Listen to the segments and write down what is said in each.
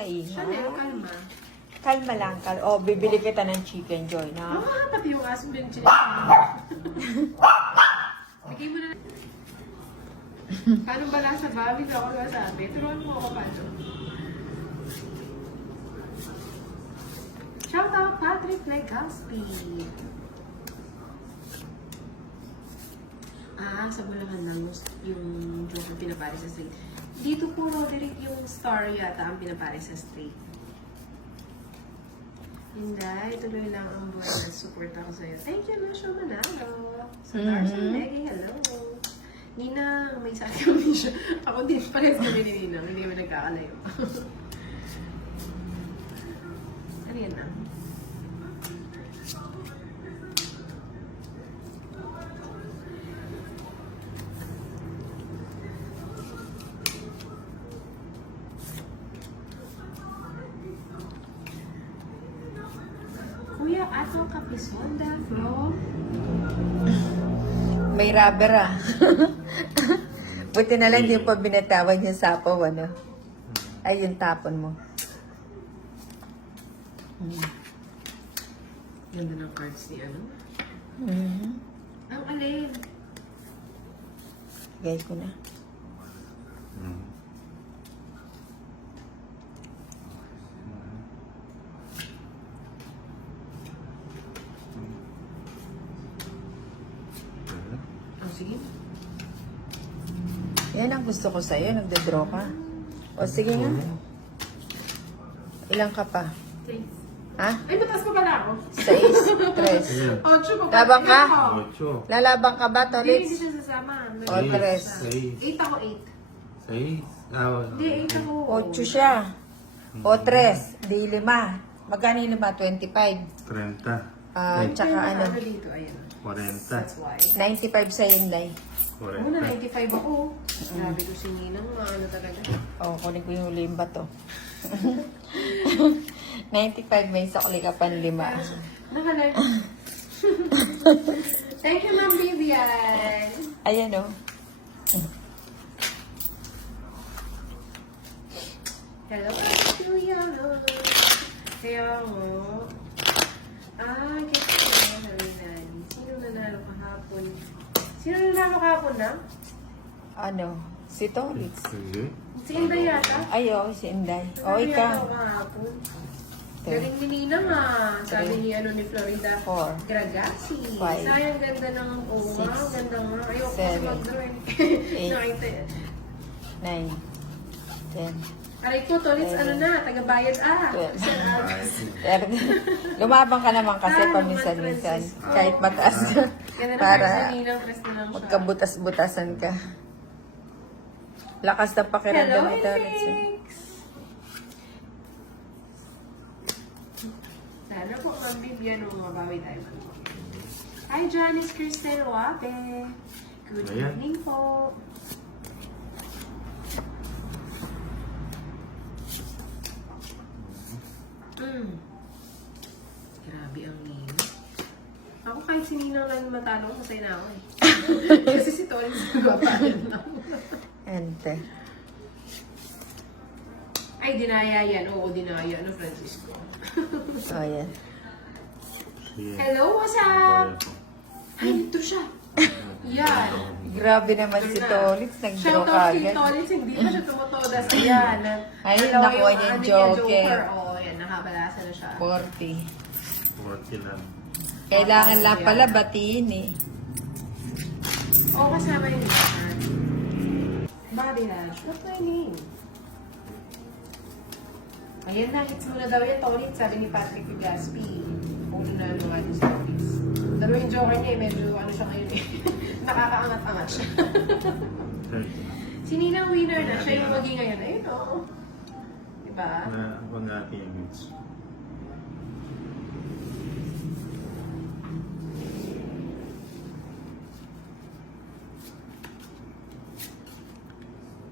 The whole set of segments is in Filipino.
maingay. Chanel, kalma. Kalma lang. Oh, bibili kita ng chicken joy na. Pati yung aso din siya. Bigay mo na. Paano ba lasa ba? Bigla ako masabi. Turuan mo ako paano. Shout out Patrick Legaspi. Sa Bulacan lang yung joke ang pinapare sa street. Dito po, Roderick, yung star yata ang pinapare sa street. Hindi, tuloy lang ang buwan na support ako sa'yo. Thank you, Lucio Manalo. Sa Larson Leggy, hello. Nina, may sabi kami siya. Ako din, parehas kami ni Nina. Hindi mo nagkakalayo. Ano yan na? Kuya, ato kapisonda, bro. May rubber ah. Buti na lang hindi pa binatawan yung sapaw, ano? Ay, yung tapon mo. Ganda ng cards ni ano? Mm-hmm. Ang alin. Gay ko na. Sige. Yan ang gusto ko sa'yo. Nagdadraw ka. O, sige nga. Ilang ka pa? Thanks. Ha? Ay, batas ko ba na ako? 6, 3. 8 po. Labang ka? 8. Lalabang ka ba, Hindi, hindi Tolits? siya sasama. O, 3. 8 ako, 8. 6. Hindi, 8 ako. 8 siya. O, 3. Di 5. Magkano yung 5? 25. 30. Tsaka ano? Ano dito, ayun. 40. That's why. 95 sa Inday. Una, 40. 95 ako. Grabe ko si Ninang, ano talaga. O, kunin ko yung huli yung bato. 95 may sokli ka pan 5. Nakalive. Thank you, Ma'am Vivian. Ayan o. Hello, Kuya. Kaya mo. Get ko na rin. Sino nanalo kahapon? Sino nanalo kahapon na? Ano? Si Tolits. Sige. Si Inday yata? Ay, o, si Inday. O, Nanalo ikaw. yata kahapon. Galing ni Nina nga. Sabi ni ni Florida. 4. Gragasi. Five. Sayang ganda ng nga. Six. Ganda nga. Ayoko kasi Seven. mag-drawing. Eight. Nakita yan. 9. 10. Aray ko, Tolits, ano na, taga-bayad 12. Sir Alex. Lumabang ka naman kasi paminsan-minsan. Kahit mataas ka. Ganda na Para kasi Ninang press na lang siya. magkabutas-butasan ka. Lakas ng pakiramdam Hello, ni Tolits. Alex! Sana po, Ma'am Vivian, mabawi tayo. Hi, Janice Cristel Wape. Good Ayan. evening po. Grabe ang Nina. Ako kahit si Ninang lang matalo, masaya na ako eh. Kasi si Tony sa babayan lang. Ente. Ay, dinaya yan. Oo, dinaya. Ano, Francisco? O, yan. Sige. Hello, what's up? Ay, ito siya. Yan. Grabe naman si Tolits. Nag-draw ka Shoutout kay agad. Tolits, hindi pa siya tumutodas. Ayan. Ay, Dalawa nakuha yung niya yung ano niya, Joker. Oo, yan. Nakabalasa na siya. 40. 40 lang. Kailangan lang pala batiin eh. Oo, kasama yung lahat. Body Lash. What's my name? Ayan na, hits mo na daw yan, Tolits. Sabi ni Patrick Gaspi. Kung na ano nga yung stories. Dalawa yung joker niya eh, medyo ano siya ngayon eh. Nakakaangat-angat siya. 30. Si Ninang winner na, siya yung maging ngayon. Ayun o. Diba? Na ako natin yung image.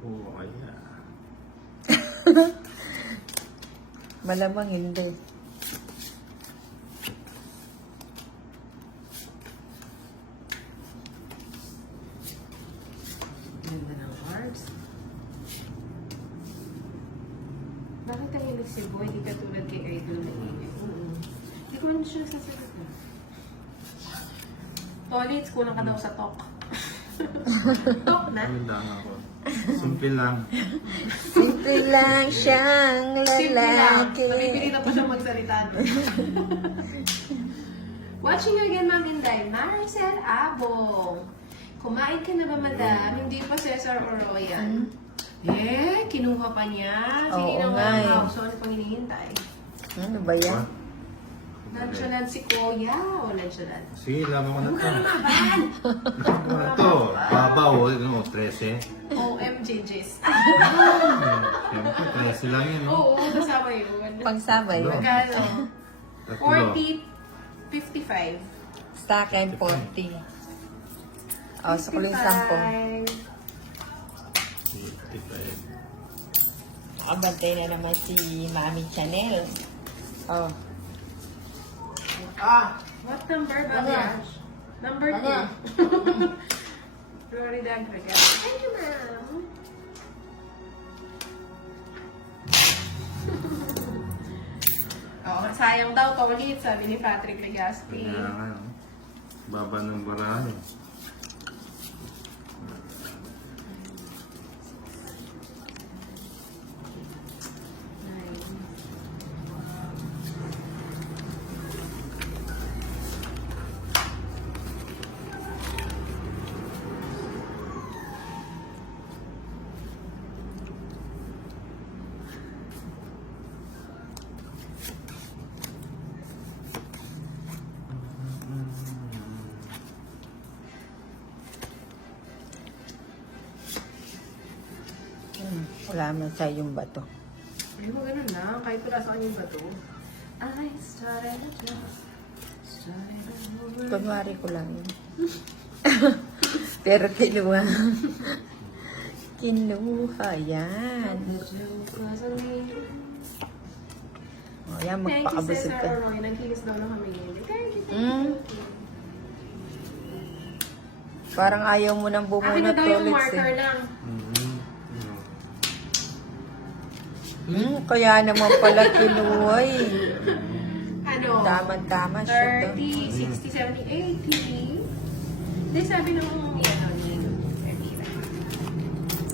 Oo, kaya. Malamang hindi. Ganda ng cards. Bakit tahimik si Boy? Di ka tulad kay Idol na ingay. Hindi ko naman siya sasagot na. Tolits, kulang ka daw sa talk. Talk na? Ano lang ako. Simple lang. Simple lang siyang Simple lang. lalaki. Napipili na pa siya magsalita. Watching you again, Ma'am Inday. Maricel Abong. Kumain ka na ba, madam? Hindi pa Cesar Oroyan. Kinuha pa niya. Sige Oo na nga nga. eh. So, ano pang hinihintay? Ano ba yan? Nonchalant si Kuya o nonchalant? Sige, laban ko na Huwag to. ka lumaban! Ano to? Babaw, ano, 13. OMG, Jis. Siyempre, 13 lang yun, no? Oo, kasama yun. Pangsabay yun. Magkano? Tatlo. 40, 55. Sa akin, 40. O, sa kuling 10. 55. Nakabantay na naman si Mami Chanel. Oh. What number ba, Ano? Raj? Number 2. Ano? Florida Gregal. Thank you, ma'am. Sayang daw to ulit, sabi ni Patrick Legaspi. Kaya nga, no? Baba ng barahe. Wala man sa yung bato. Ay, mo ganun lang. Kahit wala sa kanyang bato. I started a job. Started over. Kunwari ko lang yun. Pero kinuha. Kinuha yan. The joke was on me. O, yan, Thank you, magpakabusog Cesar ka. Oroy. Nagkilis daw lang kami ngayon. Thank you, thank Mm. you. Parang ayaw mo nang Akin na bumunot daw yung ulit marker eh. lang. Kaya naman pala kinuha eh. Ano? Tama-tama siya to. 30, 60, 70, 80. Hindi, sabi nung ano, ni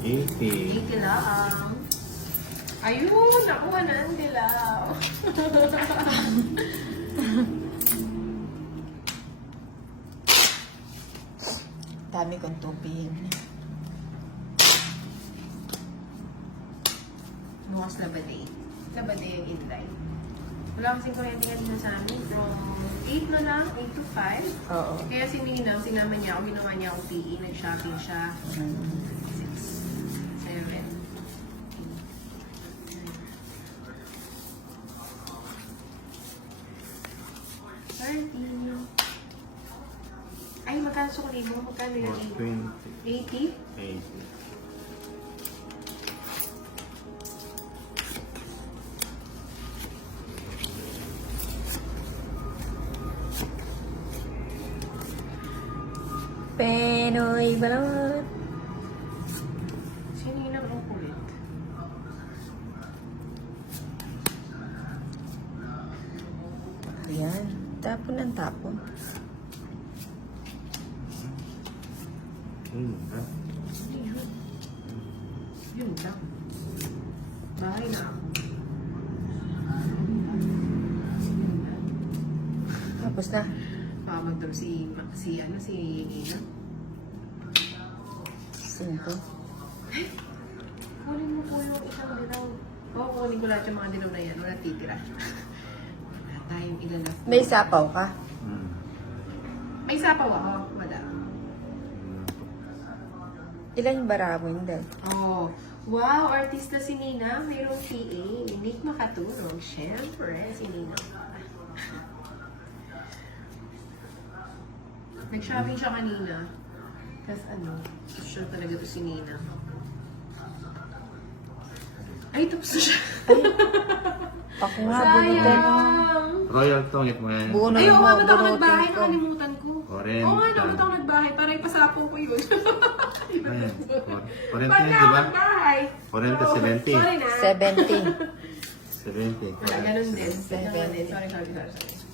80. 80 lang. Ayun, nakuha na ang dilaw. Dami kong tubig. Bukas Labade. Labade yung inline. Wala kasing kuryente kanina sa amin. From 8 na lang, 8 to 5. Oo. Kaya si Ninang, sinama niya ako, ginawa niya akong PE, nag-shopping siya. 6, 7, 30. Ay, magkano sukli mo? Magkano yun? 420. 80? 80. Penoy balot. Si Ninang ang kulit. Ayan. Tapon ng tapon. Ha? Hindi yun. Yun lang. Bahay na ako. Tapos na. Magdaw si Ina. 5. Kunin mo po yung isang dilaw. Oo, kunin ko lahat yung mga dilaw na yan. Wala titira. Wala tayong ilalap. May sapaw ka? May sapaw ako, madam. Ilan yung barawin dahil? Oh, wow, artista si Nina. Mayroong PA. Unique makatulog. Siyempre, si Nina. Nag-shopping siya kanina. Tapos social talaga to si Nina. Ay, tapos na siya. Ako nga, bunutan mo. Sayang! Royal Tongit mo yan. Bunot Ay, oo mo, nga, ba't ako bunutin nagbahay? ko. Nakalimutan ko. 40. Oo nga, ba't ako nagbahay? Para ipasapong ko yun. Ayan. 40 Ba't yan, na di ako ba? nagbahay? 40, 70. Sorry na. 70. 70. Wala, ganun din. Seven. Ganun din. Sorry.